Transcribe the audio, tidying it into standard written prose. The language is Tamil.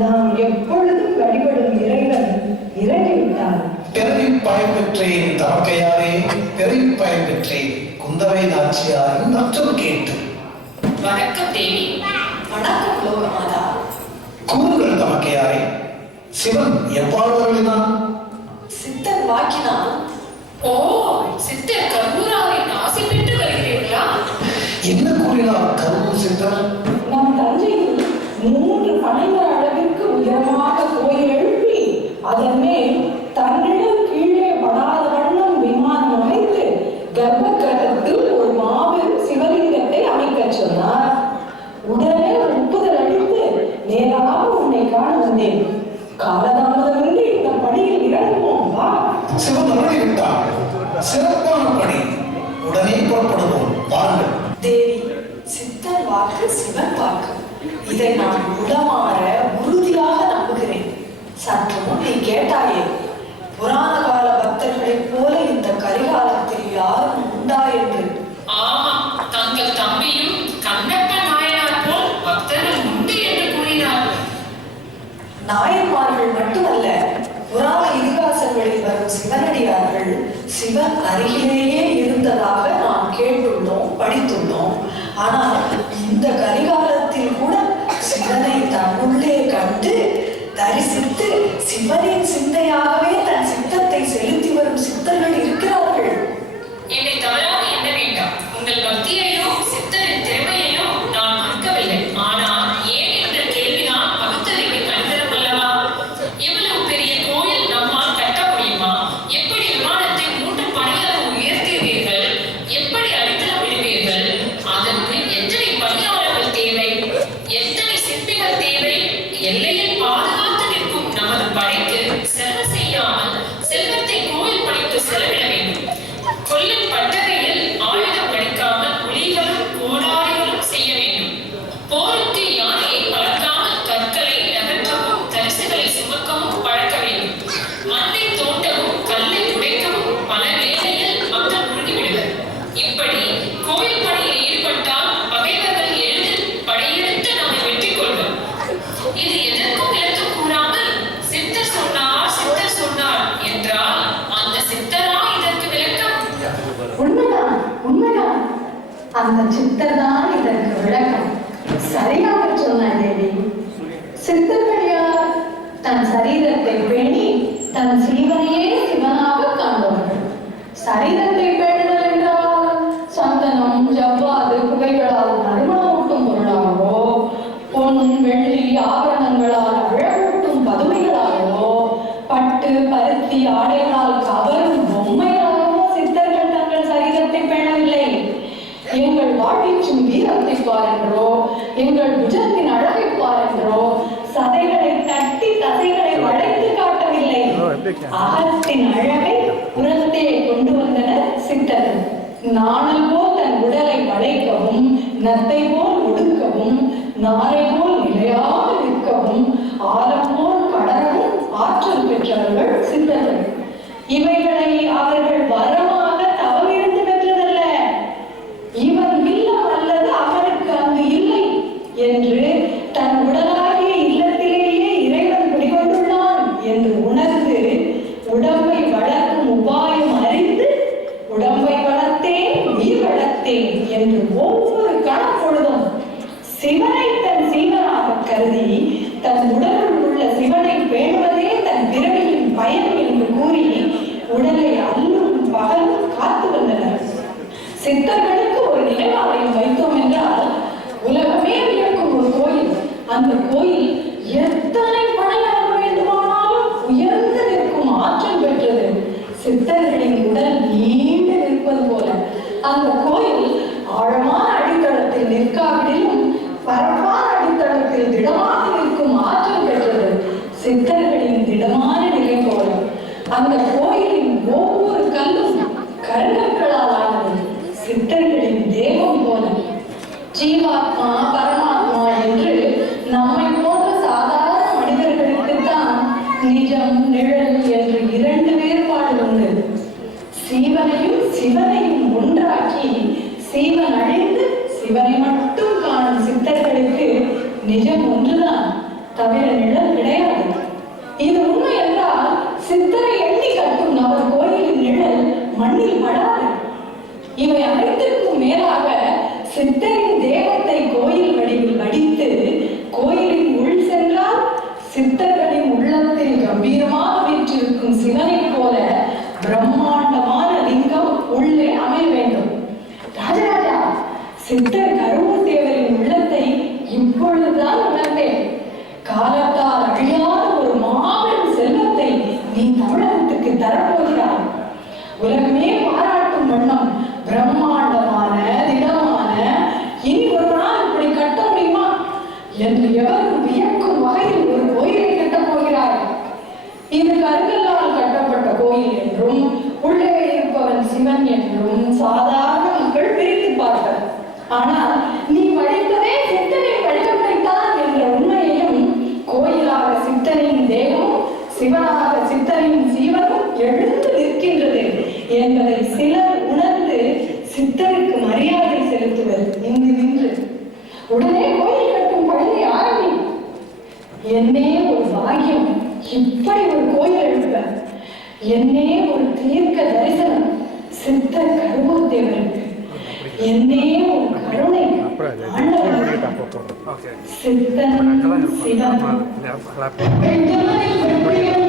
நாம் எப்பொழுதும் வழிபடும் இறைவன் இறங்கிவிட்டார். பிறவி பயன் பெற்றேன் தமக்கையாரே, பிறவி பயன் பெற்றேன் குந்தவை நாச்சியாரின் மற்றொரு கேட்டு. வணக்கம் தேவி. வணக்கம் லோகமாதா. கூறுங்கள் தமக்கையாரே, சிவன் எவ்வாறு அருளினான்? சித்தர் வாக்கினால். ஓ, சித்தர் கருவூராரின் ஆசி பெற்று வருகிறீர்களா? என்ன கூறினார் கருவூர் சித்தர்? நம் தஞ்சையில் 3 பனைமர அளவிற்கு உயரமாக கோயில் எழுப்பி அதன் மேல் தன்னிடம் கீழே படாத வண்ணம் விமானம் அமைத்து கர்ப்ப கிரகத்தில் ஒரு மாபெரும் சிவலிங்கத்தை அமைக்க சொன்னார். உடனே ஒப்புதல் அளித்து நேராக உன்னை காண வந்தேன். காலதாமதமின்றி இந்த பணியில் இறங்குவோம் வா. சிவன் அருளிவிட்டார். சிறப்பான பணி, உடனே புறப்படுவோம் வாருங்கள். தேவி, சித்தர் வாக்கு சிவன் வாக்கு. இதை நான் உளமாற உறுதியாக நம்புகிறேன். சற்று முன் நீ கேட்டாயே, புராண கால பக்தர்களைப் போல இந்த கரிகாலத்தில் யாரும் உண்டா என்று. ஆமா, தங்கள் தம்பியும் கண்ணப்ப நாயனார் போல் பக்தர்கள் உண்டு என்று கூறினார். நாயன்மார்கள் மட்டுமல்ல, புராண இதிகாசங்களில் வரும் சிவனடியார்கள் சிவன் அருகிலேயே இருந்ததாக நாம் கேட்டுள்ளோம், படித்துள்ளோம். ஆனால் இந்த கரிகாலத்தில் கூட சிவனை தன்னுள்ளே கண்டு தரிசித்து சிவனின் சிந்தையாகவே தன் சித்தத்தை செலுத்தி வரும் சித்தர்கள் இருக்கிறார்கள். என்னை தவறாக எண்ண வேண்டாம். உங்கள் பக்தியையோ சித்தரின் திறமையையோ நான் மறுக்கவில்லை. ஆனால் ஏன் என்ற கேள்விதான் பகுத்தறிவை கண்டனம் அல்லவா? எவ்வளவு பெரிய கோயில் நம்மால் கட்ட முடியுமா? எப்படி விமானத்தை 3 பணியாளர் உயர்த்துவீர்கள்? எப்படி அடித்தளம் விடுவீர்கள்? அதற்கு எத்தனை பணியாளர்கள் தேவை? எத்தனை சிற்பிகள் தேவை? எல்லையில் பாதுகாத்து நிற்கும் நமது படைக்கு செலவு செய்யாமல் செல்வத்தை கோயில் பணிக்கு செலவிட வேண்டும். கொல்லும் பட்டறையில் ஆயுதம் படிக்காமல் புலிகளும் கோடாரிகளும் செய்ய வேண்டும். போருக்கு யானையை பழக்காமல் கற்களை நகர்த்தவும் தரிசுகளை சுமக்கவும் பழக்க வேண்டும். மண்ணை தோண்டவும் கல்லை உடைக்கவும் பல வேளையில் மக்கள் முழுகிவிடுவர். இப்படி கோயில் பணியில் ஈடுபட்டால் பகைவர்கள் எளிதில் படையெடுத்து நம்மை வெற்றி கொள்வர். இது எதற்கும் விளக்கம் கூறாமல் சித்தர் சொன்னார் என்றால் அந்த சித்தரா இதற்கு விளக்கம்? உண்மைதான், உண்மைதான். அந்த சித்தர் தான் இதற்கு விளக்கம். சரியாக சொன்னார் தேவி. சித்தர்கள் யார்? தன் சரீரத்தை பேணி தன் சீவனையே சிவனாக காண்பவர்கள். சரீரத்தை பேணுதல் என்றால் சந்தனம், ஜவ்வாது, புகைகளால் நறுமணமூட்டும் பொருளாகவோ, பொன், வெள்ளி, ஆபரணங்களால் அழகூட்டும் பதுமைகளாகவோ, பட்டு, பருத்தி, ஆடைகளால் கவரும் பொம்மைகளாகவோ சித்தர்கள் தங்கள் சரீரத்தை பேணவில்லை. எங்கள் வாழ்விச்சும் வீரத்தை பாருன்றோ, எங்கள் புஜத்தின் அழகை பாருன்றோ, சதைகளை தட்டி தசைகளை வளைத்து காட்டவில்லை. அகத்தின் அழகை புறத்தே கொண்டு வந்தனர் சித்தர்கள். நாணல் போல் தன் உடலை வளைக்கவும், நத்தை போல் ஒடுக்கவும், நாரை போல் நிலையாக நிற்கவும், ஆலம் போல் படரவும் ஆற்றல் பெற்றவர்கள் சித்தர்கள். இவைகளை அவர்கள் வரமாக தவமிருந்து பெற்றதல்ல. இவன் இல்லம் அல்லது அவனுக்கு அங்கு இல்லை என்று தன் உடலாகிய இல்லத்திலேயே இறைவன் குடிகொண்டுள்ளான் என்று உணர்ந்து உடம்பை வளர்க்கும் உபாயம் அறிந்து உடம்பை வளர்த்தேன் உயிர் வளர்த்தேன் என்று ஒவ்வொரு கணப்பொழுதும் சிவனை தன் சீவனாக கருதி தன் உடலுள் உள்ள சிவனை பேணுவதே தன் பிறவியின் பயன் என்று கூறி உடலை அல்லும் பகலும் காத்து வந்தனர். சித்தர்களுக்கு ஒரு நினைவாலயம் வைத்தோம் என்றால் உலகமே வியக்கும் ஒரு கோயில். அந்த கோயில் எத்தனை பணியாளர் வேண்டுமானாலும் உயர்ந்து நிற்கும் ஆற்றல் பெற்றது. சித்தர்களின் உடல் நீண்டு நிற்பது போல அந்த கோயில் ஆழமான அடித்தளத்தில் நிற்காவிடிலும் பரப்பான அடித்தளத்தில் திடமாக நிற்கும் ஆற்றல் பெற்றது. சித்தர்களின் திடமான நிலை போல அந்த கோயிலின் ஒவ்வொரு கல்லும் கருங்கற்களால் ஆனது. சித்தர்களின் தேவம் போல ஜீவாத்மா, பரமாத்மா என்று நம்மை போன்ற சாதாரண மனிதர்களுக்குத்தான் நிஜம், நிழல் என்று 2 வேறுபாடு உண்டு. சீவனையும் சிவனையும் ஒன்றாக்கி சீவன் அழிந்து சிவனை மட்டும் காணும் சித்தர்களுக்கு நிஜம் ஒன்றுதான். தவிர நிழல் கிடையாது. இது உண்மை என்றால் சித்தரை எண்ணி கட்டும் நமது கோயிலின் நிழல் மண்ணில் படாது. இவை அனைத்திற்கும் மேலாக சித்தரின் தேகத்தை கோயில் வடிவில் வடித்து கோயிலின் உள் சென்றால் சித்தர்களின் உள்ளத்தில் கம்பீரமாக வீற்றிருக்கும் சிவனை போல பிரம்மாண்டமான லிங்கம் உள்ளே அமைய வேண்டும். ராஜராஜா, சித்தர் கருவூர் தேவரின் உள்ளத்தை இப்பொழுதுதான் உணர்ந்தேன். காலத்தால் அழியாத ஒரு மாபெரும் செல்வத்தை நீ தமிழகத்துக்கு தரப்போகிறாய். உலகமே பாராட்டும் வண்ணம் பிரம்மாண்டமான திடமான இனி ஒரு நாள் இப்படி கட்ட முடியுமா என்று எவரும் வியக்கும் வகையில் ஒரு கோயிலை கட்டப் போகிறாய். இது கருங்கல்லால் கட்டப்பட்ட கோயில் என்றும் உள்ளே இருப்பவன் சிவன் என்றும் சாதாரண மக்கள் பிரித்துப்பார்கள். ஆனால் நீ படித்ததே சித்தனின் வடிவத்தைத்தான் என்ற உண்மையையும் கோயிலாக சித்தனின் தேகமும் சிவனாக சித்தனின் சீவனும் எழுந்து நிற்கின்றது என்பதை சிலர் உணர்ந்து சித்தருக்கு மரியாதை செலுத்துவர் இங்கு நின்று. உடனே கோயில் கட்டும் பணியை ஆரம்பி. என்னே ஒரு பாக்கியம் இப்படி ஒரு கோயில் எழுப்ப. என்னே ஒரு தீர்க்க தரிசனம் சித்தர் கருவூர் தேவருக்கு. என்னே ஒரு கருணை சித்தன் சிவன்